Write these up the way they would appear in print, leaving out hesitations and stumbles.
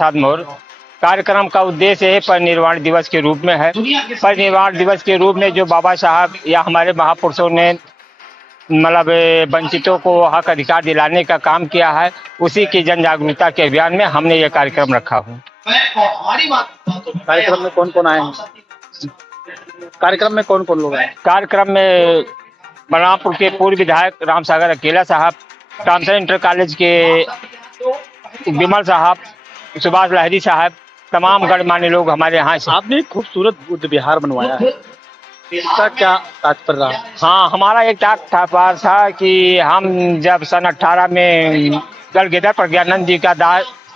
प्रसाद मौर्य। कार्यक्रम का उद्देश्य है परिनिर्वाण दिवस के रूप में है। परिनिर्वाण दिवस के रूप में जो बाबा साहब या हमारे महापुरुषों ने मतलब वंचितों को हक अधिकार दिलाने का काम किया है, उसी की जन जागरूकता के अभियान में हमने ये कार्यक्रम रखा हूँ। कार्यक्रम में कौन कौन आए हैं? कार्यक्रम में कौन कौन लोग आए? कार्यक्रम में बलरामपुर के पूर्व विधायक राम सागर अकेला साहब, तामसन इंटर कॉलेज के विमल साहब, सुभाष लहरी साहब, तमाम गणमान्य लोग हमारे यहाँ से। आपने एक खूबसूरत बुद्ध विहार बनवाया है, इसका क्या तात्पर्य रहा? हाँ, हमारा एक तात्पर्य था कि हम जब सन 18 में गलगेदर प्रज्ञानंद जी का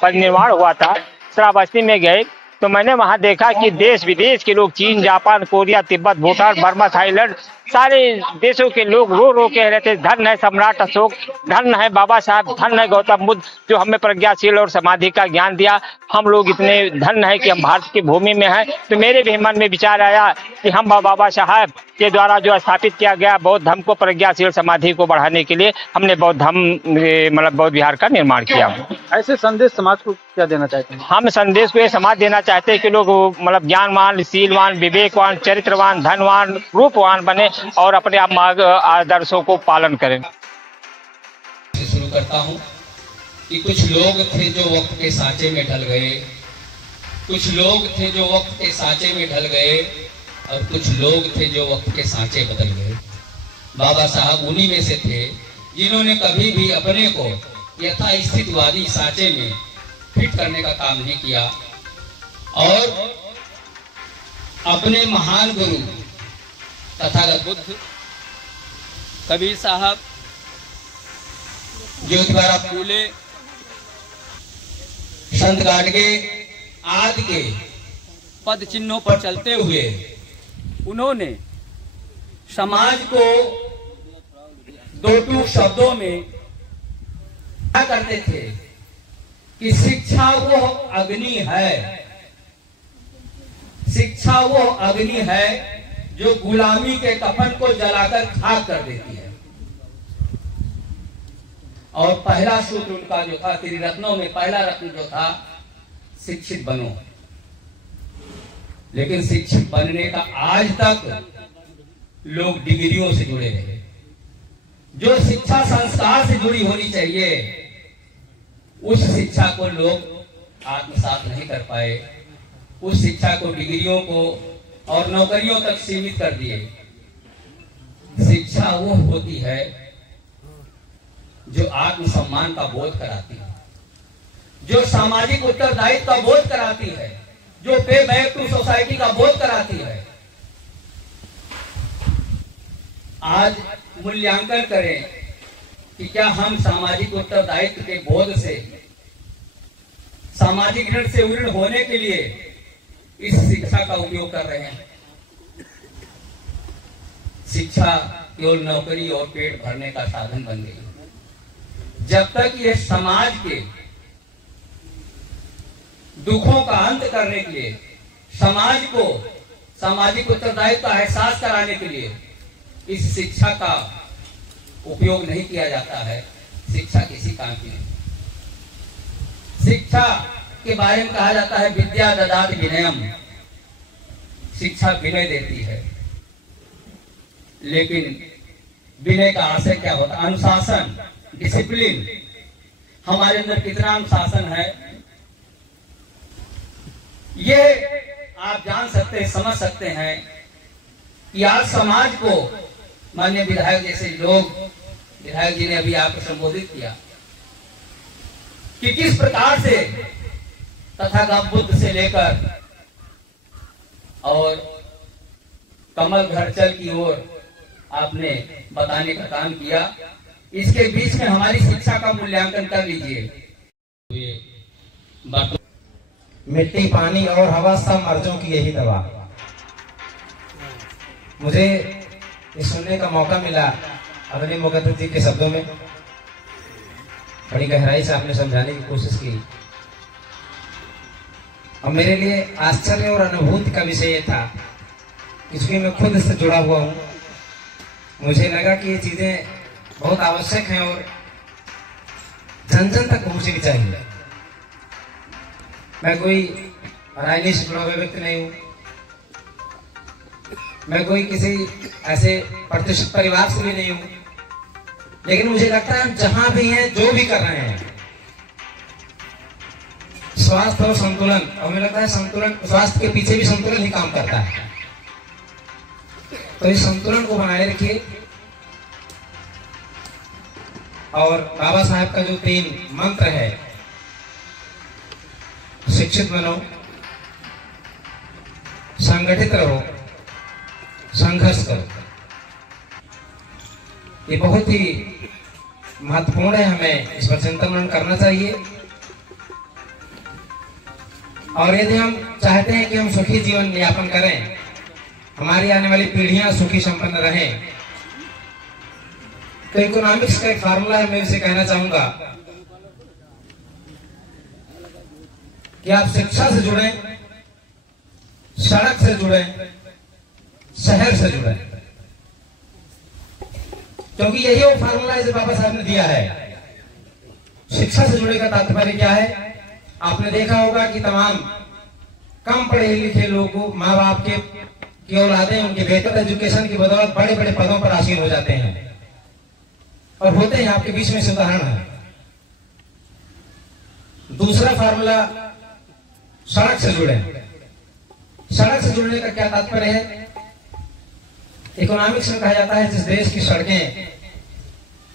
परिनिर्वाण हुआ था, श्रावस्ती में गए तो मैंने वहाँ देखा कि देश विदेश के लोग, चीन, Japan, Korea, Tibet, Bhutan, Burma, Thailand, सारे देशों के लोग रो रो के रहते, धन है सम्राट अशोक, धन है बाबा साहब, धन है गौतम बुद्ध जो हमें प्रज्ञाशील और समाधि का ज्ञान दिया। हम लोग इतने धन है कि हम भारत की भूमि में हैं। तो मेरे भी मन में विचार आया कि हम बाबा साहब के द्वारा जो स्थापित किया गया बौद्ध धर्म को, प्रज्ञाशील समाधि को बढ़ाने के लिए हमने बौद्ध धर्म मतलब बौद्ध विहार का निर्माण किया। ऐसे संदेश समाज को क्या देना चाहते हैं? हम संदेश को ये समाज देना चाहते हैं कि लोग मतलब ज्ञानवान, शीलवान, विवेकवान, चरित्रवान, धनवान, रूपवान बने और अपने आप आदर्शों को पालन करें। शुरू करता हूँ कि कुछ लोग थे जो वक्त के सांचे में ढल गए, कुछ लोग थे जो वक्त के सांचे में ढल गए और कुछ लोग थे जो वक्त के सांचे बदल गए। बाबा साहब उन्हीं में से थे जिन्होंने कभी भी अपने को यथास्थितिवादी सांचे में फिट करने का काम नहीं किया और अपने महान गुरु तथागत बुद्ध, कबीर साहब, ज्योतिबा फूले, संत गाडगे आदि के पद चिन्हों पर चलते हुए उन्होंने समाज को दो टूक शब्दों में क्या करते थे कि शिक्षा वो अग्नि है, शिक्षा वो अग्नि है जो गुलामी के कफन को जलाकर खाक कर देती है। और पहला सूत्र उनका जो था, त्रिरत्नों में पहला रत्न जो था, शिक्षित बनो। लेकिन शिक्षित बनने का आज तक लोग डिग्रियों से जुड़े रहे। जो शिक्षा संस्कार से जुड़ी होनी चाहिए उस शिक्षा को लोग आत्मसात नहीं कर पाए, उस शिक्षा को डिग्रियों को और नौकरियों तक सीमित कर दिए। शिक्षा वो होती है जो आत्मसम्मान का बोध कराती है, जो सामाजिक उत्तरदायित्व का बोध कराती है, जो पे बैक टू सोसाइटी का बोध कराती है। आज मूल्यांकन करें कि क्या हम सामाजिक उत्तरदायित्व के बोध से, सामाजिक ऋण से उऋण होने के लिए इस शिक्षा का उपयोग कर रहे हैं। शिक्षा केवल नौकरी और पेट भरने का साधन बन गई। जब तक यह समाज के दुखों का अंत करने के लिए, समाज को सामाजिक उत्तरदायित्व का एहसास कराने के लिए इस शिक्षा का उपयोग नहीं किया जाता है, शिक्षा किसी काम की नहीं। शिक्षा के बारे में कहा जाता है विद्या ददाति विनयम, शिक्षा विनय देती है। लेकिन विनय का आशय क्या होता है? अनुशासन, डिसिप्लिन। हमारे अंदर कितना अनुशासन है ये आप जान सकते हैं, समझ सकते हैं कि आज समाज को माननीय विधायक जैसे लोग, विधायक जी ने अभी आपको संबोधित किया कि किस प्रकार से तथागत बुद्ध से लेकर और कमल घरचल की ओर आपने बताने का काम किया। इसके बीच में हमारी शिक्षा का मूल्यांकन कर लीजिए। मिट्टी, पानी और हवा सब मर्जों की यही दवा। मुझे ये सुनने का मौका मिला अपने मुकद्दर जी के शब्दों में, बड़ी गहराई से आपने समझाने की कोशिश की और मेरे लिए आश्चर्य और अनुभूति का विषय ये था क्योंकि मैं खुद इससे जुड़ा हुआ हूँ। मुझे लगा कि ये चीजें बहुत आवश्यक हैं और जन जन तक पहुंचनी चाहिए। मैं कोई राजनीति से जुड़ा हुआ व्यक्ति नहीं हूं, मैं कोई किसी ऐसे प्रतिष्ठित परिवार से भी नहीं हूं, लेकिन मुझे लगता है हम जहां भी हैं, जो भी कर रहे हैं, स्वास्थ्य और संतुलन, और मुझे लगता है संतुलन, स्वास्थ्य के पीछे भी संतुलन ही काम करता है। तो इस संतुलन को बनाए रखिए और बाबा साहब का जो 3 मंत्र है, शिक्षित बनो, संगठित रहो, संघर्ष करो, ये बहुत ही महत्वपूर्ण है। हमें इस पर चिंतन करना चाहिए और यदि हम चाहते हैं कि हम सुखी जीवन यापन करें, हमारी आने वाली पीढ़ियां सुखी संपन्न रहें, तो इकोनॉमिक्स का एक फार्मूला है, मैं इसे कहना चाहूंगा कि आप शिक्षा से जुड़े, सड़क से जुड़े, शहर से जुड़े, क्योंकि यही वो फार्मूला है जो बाबा साहब ने दिया है। शिक्षा से जुड़े का तात्पर्य क्या है? आपने देखा होगा कि तमाम कम पढ़े लिखे लोगों, माँ बाप की औलादें उनके बेहतर एजुकेशन की बदौलत बड़े बड़े पदों पर आसीन हो जाते हैं और होते हैं। आपके बीच में से उदाहरण है। दूसरा फार्मूला, सड़क से जुड़े। सड़क से जुड़ने का क्या तात्पर्य है? इकोनॉमिक्स में कहा जाता है जिस देश की सड़कें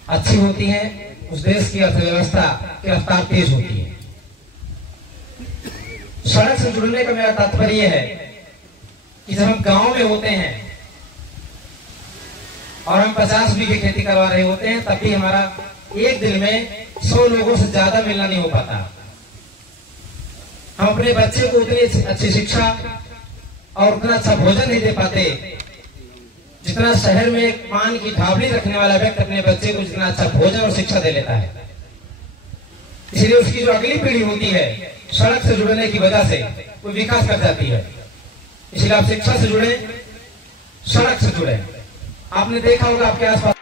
अच्छी होती हैं, उस देश की अर्थव्यवस्था की रफ्तार तेज होती है। सड़क से जुड़ने का मेरा तात्पर्य है कि जब हम गांव में होते हैं और हम 50 बीघे खेती करवा रहे होते हैं, तब भी हमारा एक दिन में 100 लोगों से ज्यादा मिलना नहीं हो पाता। हम अपने बच्चे को उतनी अच्छी शिक्षा और उतना अच्छा भोजन नहीं दे पाते जितना शहर में एक पान की ढाबली रखने वाला व्यक्ति अपने बच्चे को जितना अच्छा भोजन और शिक्षा दे लेता है। इसलिए उसकी जो अगली पीढ़ी होती है, सड़क से जुड़ने की वजह से वो विकास कर जाती है। इसलिए आप शिक्षा से जुड़े, सड़क से जुड़े। आपने देखा होगा आपके आसपास